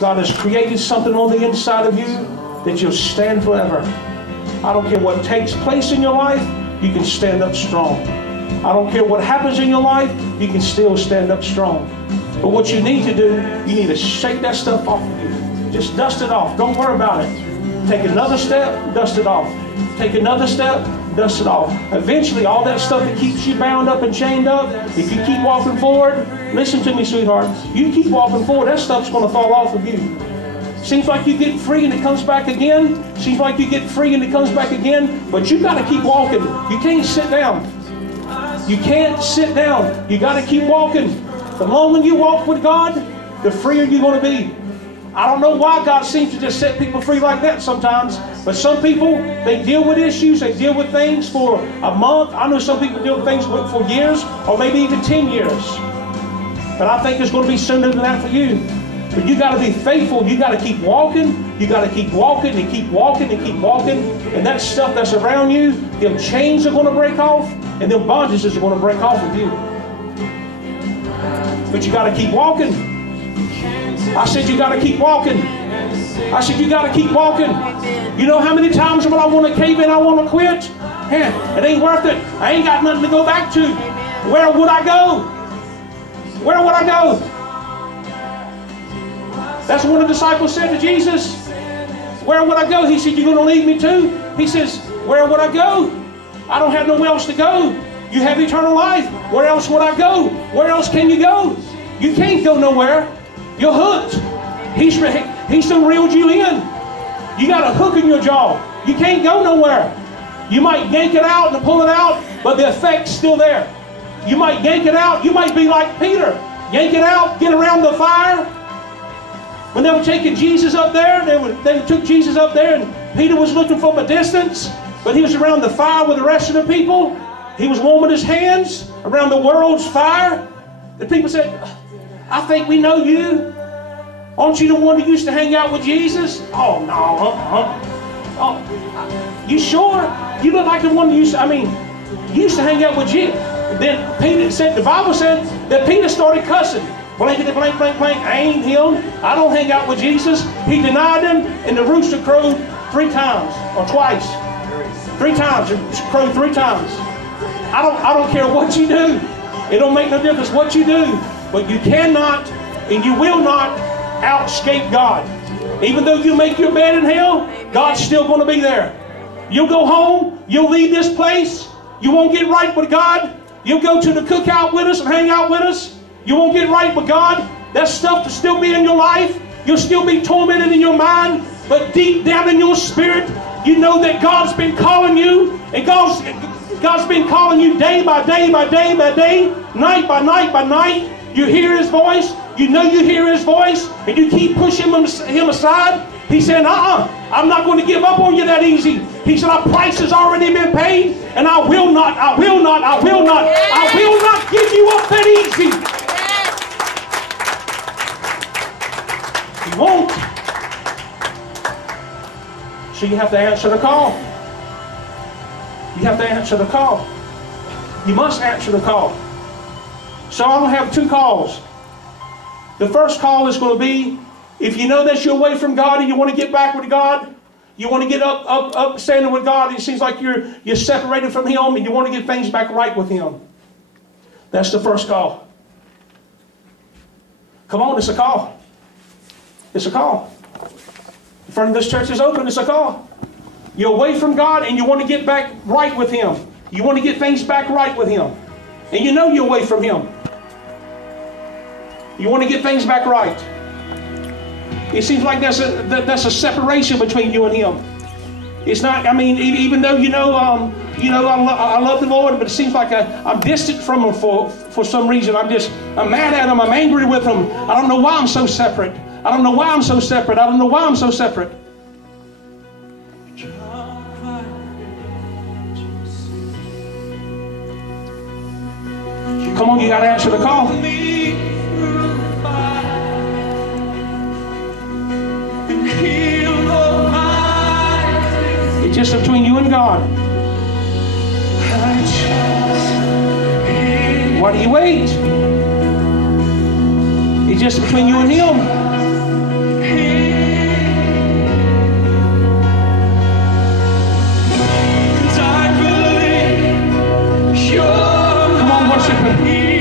God has created something on the inside of you that you'll stand forever. I don't care what takes place in your life, you can stand up strong. I don't care what happens in your life, you can still stand up strong. But what you need to do, you need to shake that stuff off of you. Just dust it off. Don't worry about it. Take another step, dust it off. Take another step, dust it off. Eventually, all that stuff that keeps you bound up and chained up, if you keep walking forward, listen to me, sweetheart, you keep walking forward, that stuff's going to fall off of you. Seems like you get free and it comes back again. Seems like you get free and it comes back again. But you got to keep walking. You can't sit down. You can't sit down. You got to keep walking. The longer you walk with God, the freer you're going to be. I don't know why God seems to just set people free like that sometimes. But some people, they deal with issues, they deal with things for a month. I know some people deal with things for years or maybe even 10 years. But I think it's going to be sooner than that for you. But you got to be faithful. You got to keep walking. You got to keep walking and keep walking and keep walking. And that stuff that's around you, them chains are going to break off and them bondages are going to break off with you. But you got to keep walking. I said you got to keep walking. I said you got to keep walking. You know how many times when I want to cave in, I want to quit? It ain't worth it. I ain't got nothing to go back to. Where would I go? Where would I go? That's what the disciples said to Jesus. Where would I go? He said, you're going to lead me to? He says, where would I go? I don't have nowhere else to go. You have eternal life. Where else would I go? Where else can you go? You can't go nowhere. You're hooked. He's done reeled you in. You got a hook in your jaw. You can't go nowhere. You might yank it out and pull it out, but the effect's still there. You might yank it out. You might be like Peter. Yank it out, get around the fire. When they were taking Jesus up there, they took Jesus up there, and Peter was looking from a distance, but he was around the fire with the rest of the people. He was warming his hands around the world's fire. The people said, I think we know you. Aren't you the one who used to hang out with Jesus? Oh, no. Oh, you sure? You look like the one who used to hang out with Jesus. Then Peter said, the Bible said that Peter started cussing. Blankety blank, blank, blank. I ain't him. I don't hang out with Jesus. He denied him, and the rooster crowed 3 times or twice. 3 times. It crowed 3 times. I don't care what you do. It don't make no difference what you do. But you cannot and you will not outscape God. Even though you make your bed in hell, God's still going to be there. You'll go home. You'll leave this place. You won't get right with God. You'll go to the cookout with us and hang out with us. You won't get right with God. That stuff will still be in your life. You'll still be tormented in your mind. But deep down in your spirit, you know that God's been calling you. And God's been calling you day by day by day by day, night by night by night. You hear His voice. You know you hear His voice. And you keep pushing Him aside. He said, I'm not going to give up on you that easy. He said, our price has already been paid. And I will not give you up that easy. You won't. So you have to answer the call. You have to answer the call. You must answer the call. So I'm going to have 2 calls. The first call is going to be, if you know that you're away from God and you want to get back with God, you want to get up standing with God, and it seems like you're separated from Him and you want to get things back right with Him. That's the first call. Come on, it's a call. It's a call. The front of this church is open. It's a call. You're away from God and you want to get back right with Him. You want to get things back right with Him. And you know you're away from Him. You want to get things back right. It seems like that's a separation between you and Him. It's not, even though I love the Lord, but it seems like I'm distant from Him for some reason. I'm mad at Him. I'm angry with Him. I don't know why I'm so separate. I don't know why I'm so separate. I don't know why I'm so separate. Come on, you got to answer the call. It's just between you and God. Why do you wait? It's just between you and Him. worship Him.